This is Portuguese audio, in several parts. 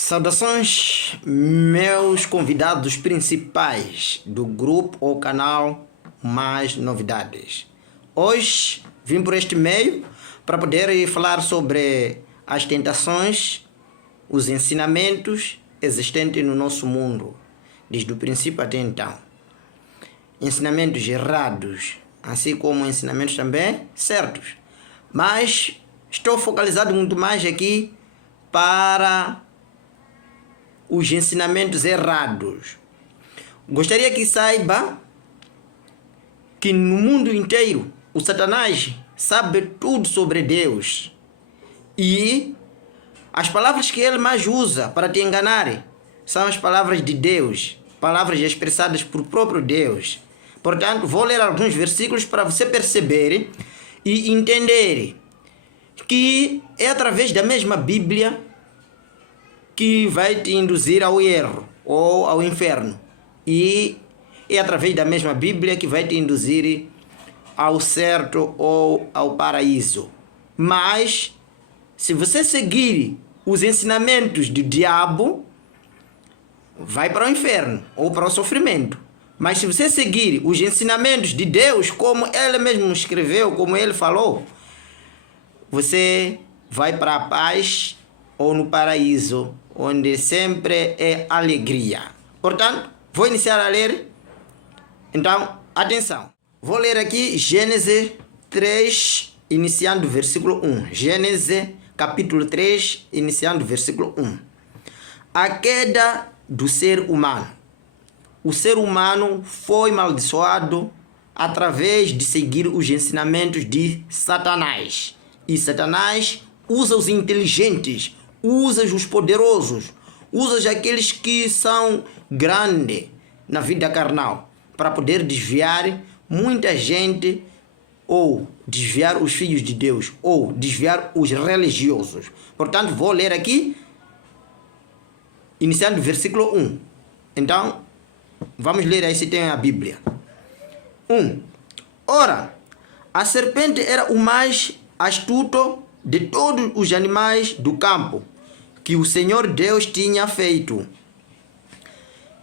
Saudações, meus convidados principais do grupo ou canal Mais Novidades. Hoje vim por este meio para poder falar sobre as tentações, os ensinamentos existentes no nosso mundo, desde o princípio até então. Ensinamentos errados, assim como ensinamentos também certos. Mas estou focalizado muito mais aqui para os ensinamentos errados. Gostaria que saiba que no mundo inteiro o Satanás sabe tudo sobre Deus. E as palavras que ele mais usa para te enganar são as palavras de Deus, palavras expressadas por próprio Deus. Portanto, vou ler alguns versículos para você perceber e entender que é através da mesma Bíblia que vai te induzir ao erro ou ao inferno. E é através da mesma Bíblia que vai te induzir ao certo ou ao paraíso. Mas, se você seguir os ensinamentos do diabo, vai para o inferno ou para o sofrimento. Mas se você seguir os ensinamentos de Deus, como ele mesmo escreveu, como ele falou, você vai para a paz ou no paraíso, onde sempre é alegria. Portanto, vou iniciar a ler. Então, atenção. Vou ler aqui Gênesis 3, iniciando o versículo 1. Gênesis, capítulo 3, iniciando o versículo 1. A queda do ser humano. O ser humano foi amaldiçoado através de seguir os ensinamentos de Satanás. E Satanás usa os inteligentes, usa os poderosos, usa aqueles que são grandes na vida carnal para poder desviar muita gente, ou desviar os filhos de Deus, ou desviar os religiosos. Portanto, vou ler aqui, iniciando o versículo 1. Então, vamos ler aí se tem a Bíblia. 1. Ora, a serpente era o mais astuto de todos os animais do campo que o Senhor Deus tinha feito.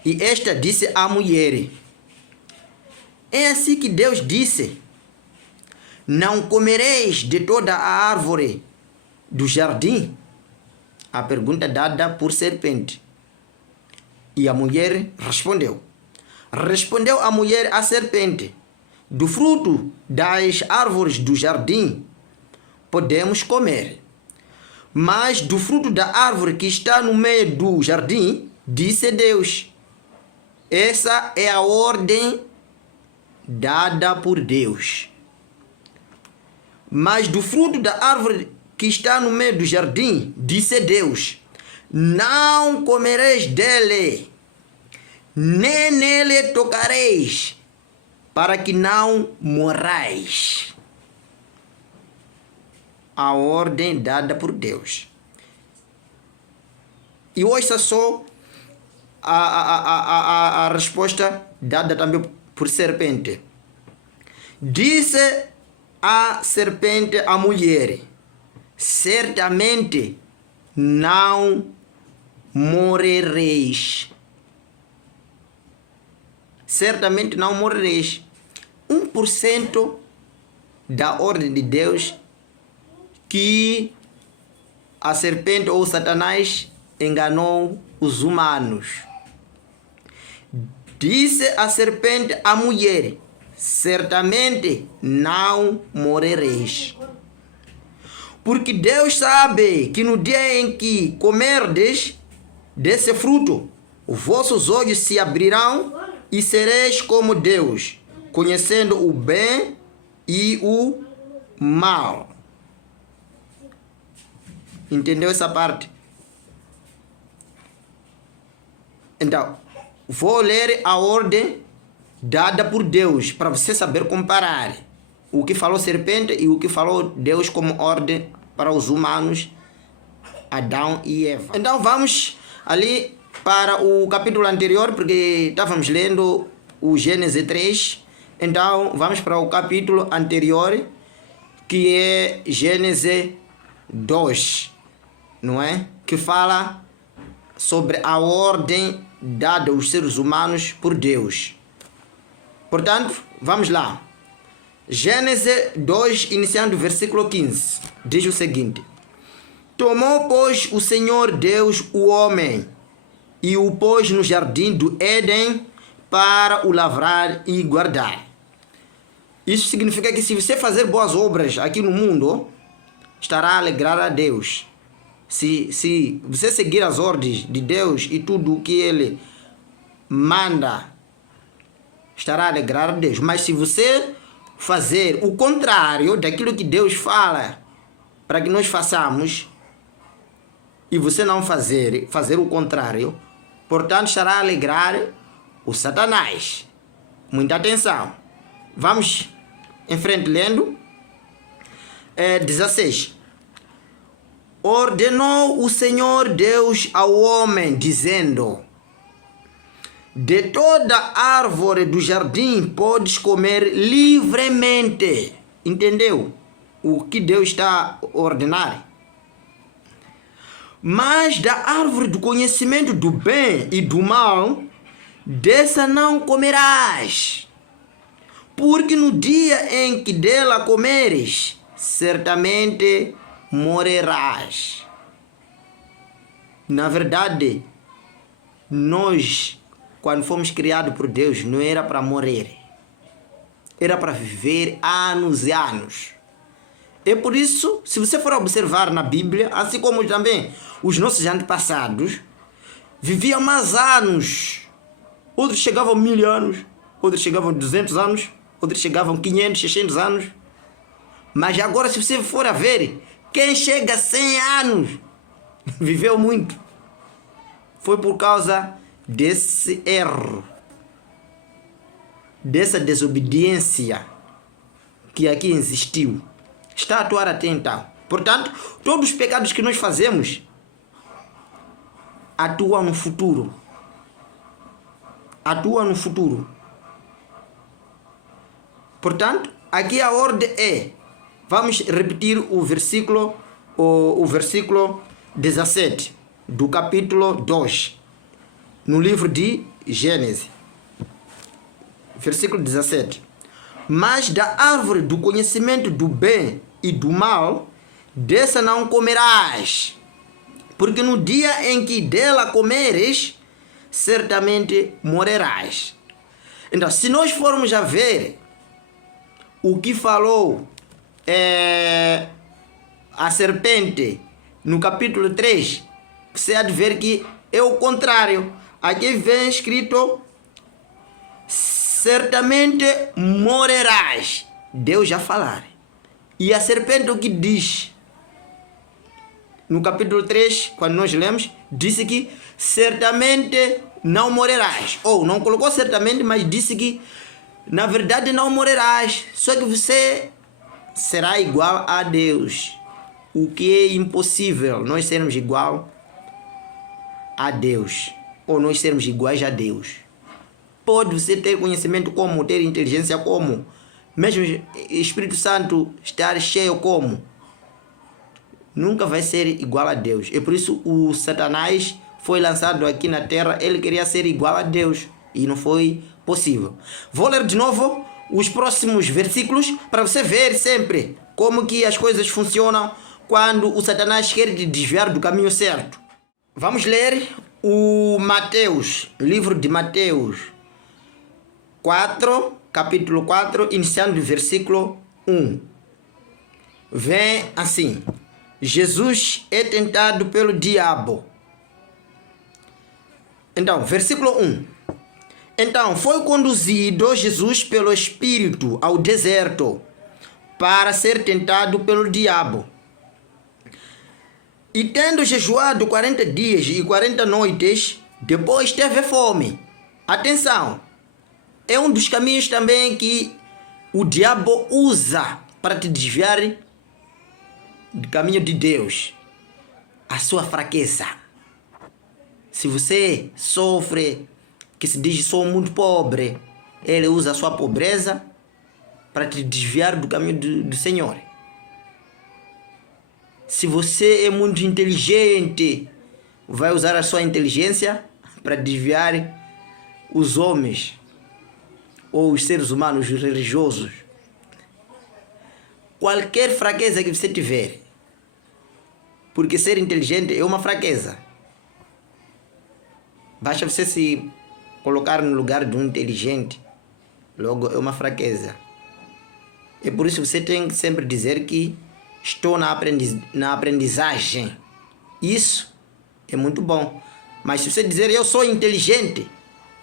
E esta disse à mulher: é assim que Deus disse: não comereis de toda a árvore do jardim? A pergunta dada por serpente. E a mulher respondeu. Respondeu a mulher à serpente: do fruto das árvores do jardim podemos comer, mas do fruto da árvore que está no meio do jardim, disse Deus. Essa é a ordem dada por Deus. Mas do fruto da árvore que está no meio do jardim, disse Deus: não comereis dele, nem nele tocareis, para que não morrais. A ordem dada por Deus. E ouça só a resposta dada também por serpente. Disse a serpente à mulher: certamente não morrereis. Certamente não morrereis. 1% da ordem de Deus que a serpente ou Satanás enganou os humanos. Disse a serpente à mulher: certamente não morrereis. Porque Deus sabe que no dia em que comerdes desse fruto, os vossos olhos se abrirão e sereis como Deus, conhecendo o bem e o mal. Entendeu essa parte? Então, vou ler a ordem dada por Deus para você saber comparar o que falou serpente e o que falou Deus como ordem para os humanos, Adão e Eva. Então vamos ali para o capítulo anterior, porque estávamos lendo o Gênesis 3. Então vamos para o capítulo anterior, que é Gênesis 2. não é? Que fala sobre a ordem dada aos seres humanos por Deus. Portanto, vamos lá. Gênesis 2, iniciando o versículo 15, diz o seguinte: Tomou, pois, o Senhor Deus o homem e o pôs no jardim do Éden para o lavrar e guardar. Isso significa que se você fazer boas obras aqui no mundo, estará a alegrar a Deus. Se você seguir as ordens de Deus e tudo o que Ele manda, estará a alegrar a Deus. Mas se você fazer o contrário daquilo que Deus fala para que nós façamos, e você não fazer o contrário, portanto estará a alegrar o Satanás. Muita atenção. Vamos em frente lendo. 16. Ordenou o Senhor Deus ao homem, dizendo: De toda árvore do jardim podes comer livremente. Entendeu o que Deus está a ordenar? Mas da árvore do conhecimento do bem e do mal, dessa não comerás. Porque no dia em que dela comeres, certamente morrerás. Na verdade, nós, quando fomos criados por Deus, não era para morrer. Era para viver anos e anos. É por isso, se você for observar na Bíblia, assim como também os nossos antepassados, viviam mais anos. Outros chegavam a 1000 anos, outros chegavam a 200 anos, outros chegavam a 500, 600 anos. Mas agora, se você for a ver, quem chega a 100 anos viveu muito. Foi por causa desse erro, dessa desobediência que aqui existiu. Está a atuar até então. Portanto, todos os pecados que nós fazemos atuam no futuro. Atuam no futuro. Portanto, aqui a ordem é, vamos repetir o versículo 17 do capítulo 2, no livro de Gênesis. Versículo 17. Mas da árvore do conhecimento do bem e do mal, dessa não comerás, porque no dia em que dela comeres, certamente morrerás. Então, se nós formos a ver o que falou a serpente no capítulo 3, você há de ver que é o contrário. Aqui vem escrito: certamente morrerás. Deus já falar. E a serpente o que diz? No capítulo 3, quando nós lemos, disse que certamente não morrerás. Ou não colocou certamente, mas disse que na verdade não morrerás. Só que você será igual a Deus. O que é impossível nós sermos igual a Deus. Ou nós sermos iguais a Deus. Pode você ter conhecimento como, ter inteligência como, mesmo Espírito Santo estar cheio como, nunca vai ser igual a Deus. E por isso o Satanás foi lançado aqui na terra. Ele queria ser igual a Deus e não foi possível. Vou ler de novo os próximos versículos para você ver sempre como que as coisas funcionam quando o Satanás quer te desviar do caminho certo. Vamos ler o Mateus, livro de Mateus 4, capítulo 4, iniciando do versículo 1. Vem assim: Jesus é tentado pelo diabo. Então, versículo 1. Então, foi conduzido Jesus pelo Espírito ao deserto para ser tentado pelo diabo. E tendo jejuado 40 dias e 40 noites, depois teve fome. Atenção! É um dos caminhos também que o diabo usa para te desviar do caminho de Deus. A sua fraqueza. Se você sofre, que se diz sou muito pobre, ele usa a sua pobreza para te desviar do caminho do Senhor. Se você é muito inteligente, vai usar a sua inteligência para desviar os homens ou os seres humanos religiosos. Qualquer fraqueza que você tiver, porque ser inteligente é uma fraqueza. Basta você se colocar no lugar de um inteligente, logo é uma fraqueza. É por isso que você tem que sempre dizer que estou na aprendizagem. Isso é muito bom. Mas se você dizer eu sou inteligente,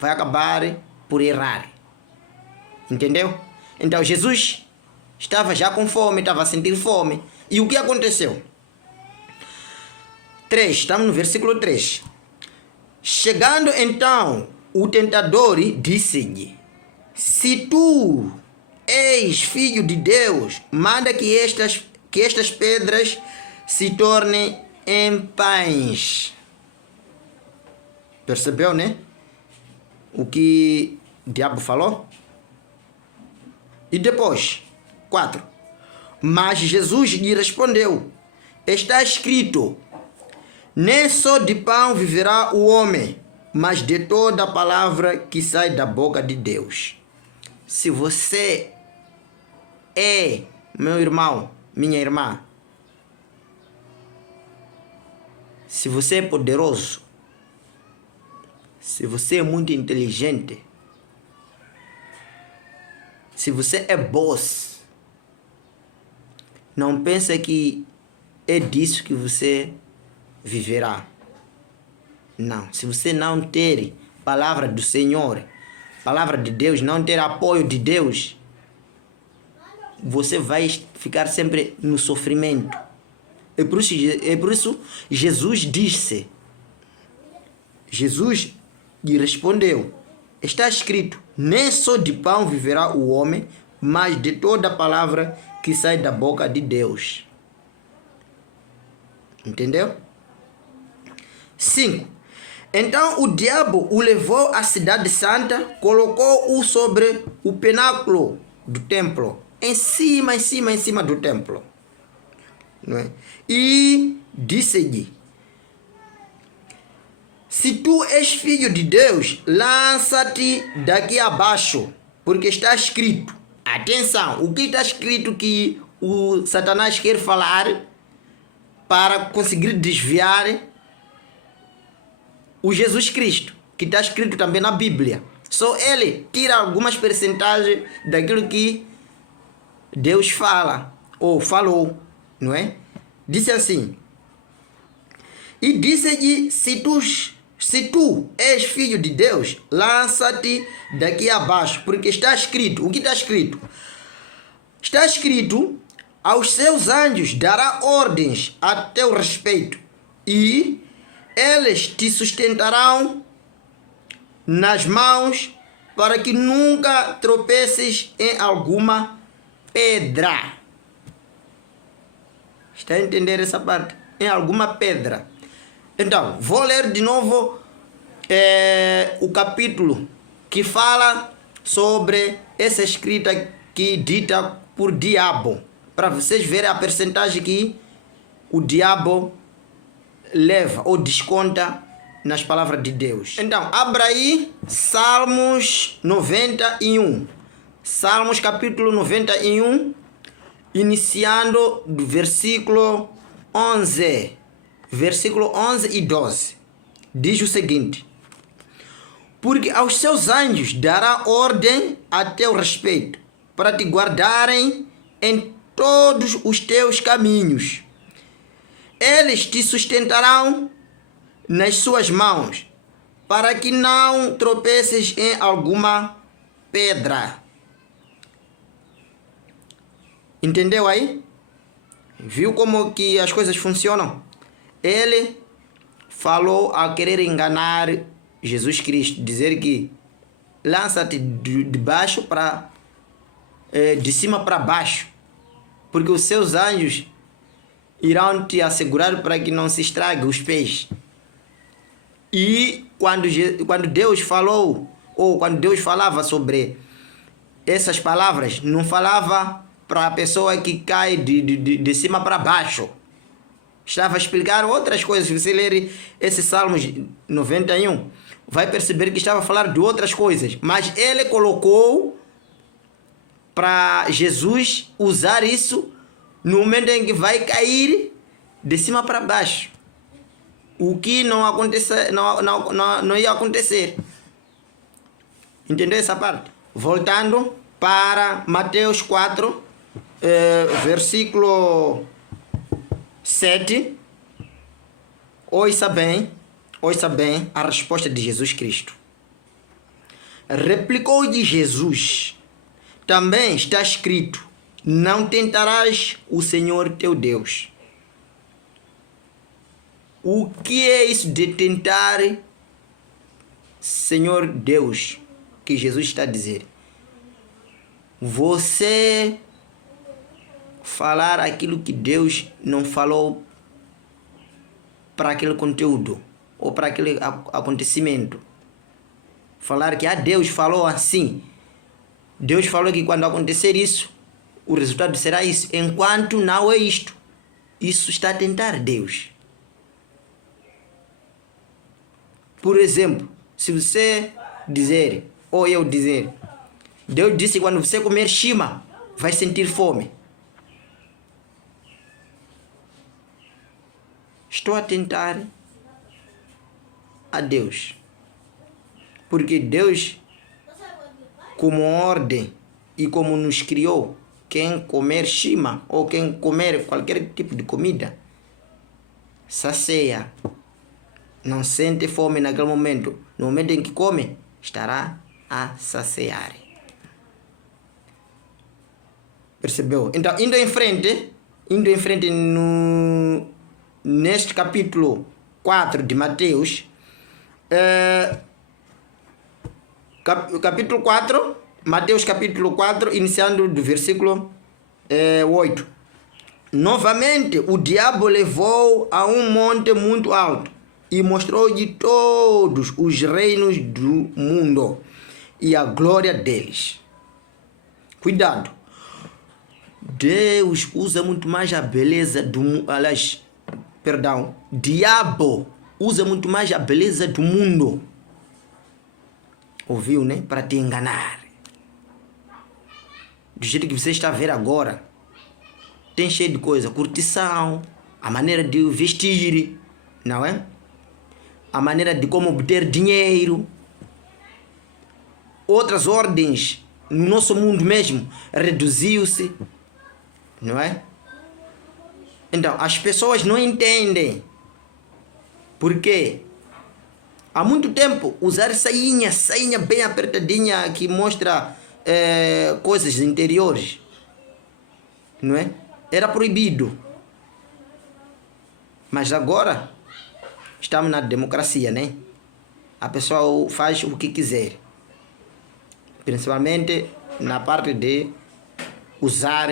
vai acabar por errar. Entendeu? Então Jesus estava já com fome, estava a sentir fome. E o que aconteceu? 3, estamos no versículo 3. Chegando então, o tentador disse-lhe: se tu és filho de Deus, manda que estas pedras se tornem em pães. Percebeu, né? O que o diabo falou? E depois, 4. Mas Jesus lhe respondeu: está escrito, nem só de pão viverá o homem, mas de toda a palavra que sai da boca de Deus. Se você é, meu irmão, minha irmã, se você é poderoso, se você é muito inteligente, se você é boss, não pense que é disso que você viverá. Não. Se você não ter palavra do Senhor, palavra de Deus, não ter apoio de Deus, você vai ficar sempre no sofrimento. É por isso Jesus disse. Jesus lhe respondeu: está escrito, nem só de pão viverá o homem, mas de toda a palavra que sai da boca de Deus. Entendeu? 5. Então o diabo o levou à cidade santa, colocou-o sobre o pináculo do templo, em cima do templo. Não é? E disse-lhe: se tu és filho de Deus, lança-te daqui abaixo, porque está escrito. Atenção, o que está escrito que o Satanás quer falar para conseguir desviar o Jesus Cristo, que está escrito também na Bíblia. Só ele tira algumas percentagens daquilo que Deus fala, ou falou, não é? Disse assim: e disse-lhe, se tu és filho de Deus, lança-te daqui abaixo, porque está escrito. O que está escrito? Está escrito: aos seus anjos dará ordens a teu respeito, e eles te sustentarão nas mãos, para que nunca tropeces em alguma pedra. Está a entender essa parte? Em alguma pedra. Então, vou ler de novo o capítulo que fala sobre essa escrita que dita por diabo, para vocês verem a percentagem que o diabo leva ou desconta nas palavras de Deus. Então, abra aí Salmos 91. Salmos capítulo 91, iniciando do versículo 11. Versículo 11 e 12. Diz o seguinte: porque aos seus anjos dará ordem a teu respeito, para te guardarem em todos os teus caminhos. Eles te sustentarão nas suas mãos, para que não tropeces em alguma pedra. Entendeu aí? Viu como que as coisas funcionam? Ele falou a querer enganar Jesus Cristo, dizer que lança-te de baixo para de cima para baixo, porque os seus anjos irão te assegurar para que não se estrague os pés. E quando Deus falou, ou quando Deus falava sobre essas palavras, não falava para a pessoa que cai de cima para baixo. estava a explicar outras coisas. Se você ler esse Salmos 91, vai perceber que estava a falar de outras coisas. Mas ele colocou para Jesus usar isso no momento em que vai cair de cima para baixo. O que não ia acontecer. Entendeu essa parte? Voltando para Mateus 4, versículo 7. Ouça bem a resposta de Jesus Cristo. Replicou-lhe Jesus: também está escrito, não tentarás o Senhor teu Deus. O que é isso de tentar Senhor Deus que Jesus está a dizer? Você falar aquilo que Deus não falou para aquele conteúdo ou para aquele acontecimento. Falar que Deus falou assim. Deus falou que quando acontecer isso, o resultado será isso. Enquanto não é isto. Isso está a tentar Deus. Por exemplo, se você dizer, ou eu dizer, Deus disse que quando você comer shima, vai sentir fome. Estou a tentar a Deus. Porque Deus, como ordem e como nos criou, quem comer shima ou quem comer qualquer tipo de comida, sacia. Não sente fome naquele momento. No momento em que come, estará a saciar. Percebeu? Então, indo em frente neste capítulo 4 de Mateus, capítulo 4, Mateus capítulo 4, iniciando do versículo 8. Novamente, o diabo levou a um monte muito alto e mostrou-lhe todos os reinos do mundo e a glória deles. Cuidado. Deus usa muito mais a beleza do mundo. Diabo usa muito mais a beleza do mundo. Ouviu, né? Para te enganar. Do jeito que você está a ver agora, tem cheio de coisa. Curtição, a maneira de vestir, não é? A maneira de como obter dinheiro. Outras ordens no nosso mundo mesmo reduziu-se, não é? Então, as pessoas não entendem. Por quê? Há muito tempo, usar sainha bem apertadinha que mostra coisas interiores, não é? Era proibido. Mas agora, estamos na democracia, né? A pessoa faz o que quiser. Principalmente na parte de usar,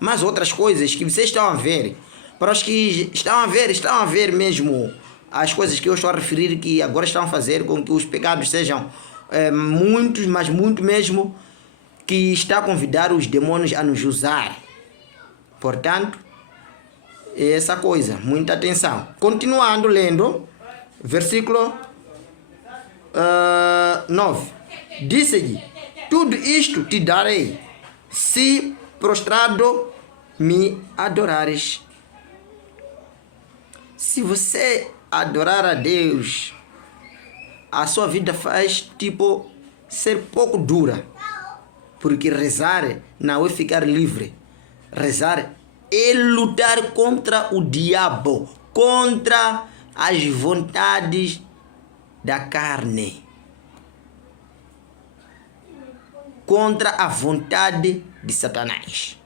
mas outras coisas que vocês estão a ver. Para os que estão a ver mesmo as coisas que eu estou a referir, que agora estão a fazer com que os pecados sejam muitos, mas muito mesmo, que está a convidar os demônios a nos usar. Portanto, essa coisa, muita atenção. Continuando lendo, versículo 9. Disse-lhe: tudo isto te darei, se prostrado me adorares. Se você adorar a Deus, a sua vida faz ser pouco dura. Porque rezar não é ficar livre. Rezar é lutar contra o diabo, contra as vontades da carne, contra a vontade de Satanás.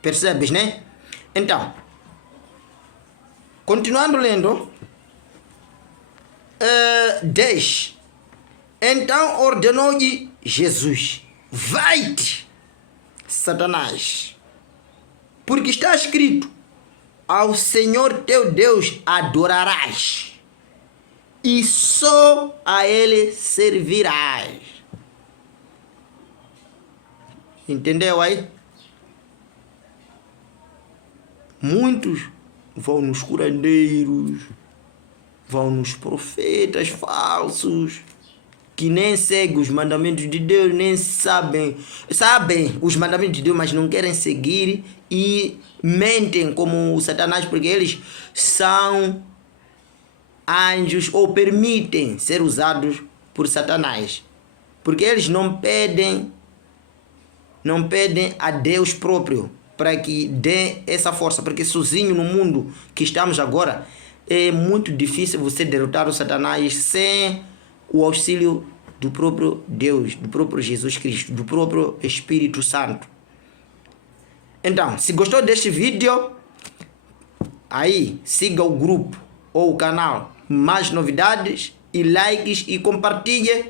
Percebes, né? Então, continuando lendo, 10. Então ordenou-lhe Jesus: vai-te, Satanás, porque está escrito: ao Senhor teu Deus adorarás, e só a Ele servirás. Entendeu aí? Muitos vão nos curandeiros, vão nos profetas falsos, que nem seguem os mandamentos de Deus, nem sabem os mandamentos de Deus, mas não querem seguir e mentem como o Satanás, porque eles são anjos ou permitem ser usados por Satanás, porque eles não pedem a Deus próprio para que dê essa força, porque sozinho no mundo que estamos agora é muito difícil você derrotar o Satanás sem o auxílio do próprio Deus, do próprio Jesus Cristo, do próprio Espírito Santo. Então, se gostou deste vídeo, aí siga o grupo ou o canal Mais Novidades e likes e compartilhe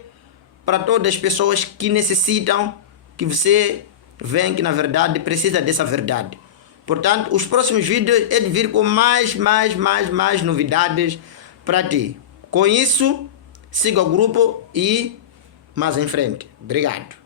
para todas as pessoas que necessitam, que você vê que na verdade precisa dessa verdade. Portanto, os próximos vídeos é de vir com mais novidades para ti. Com isso, siga o grupo e mais em frente. Obrigado.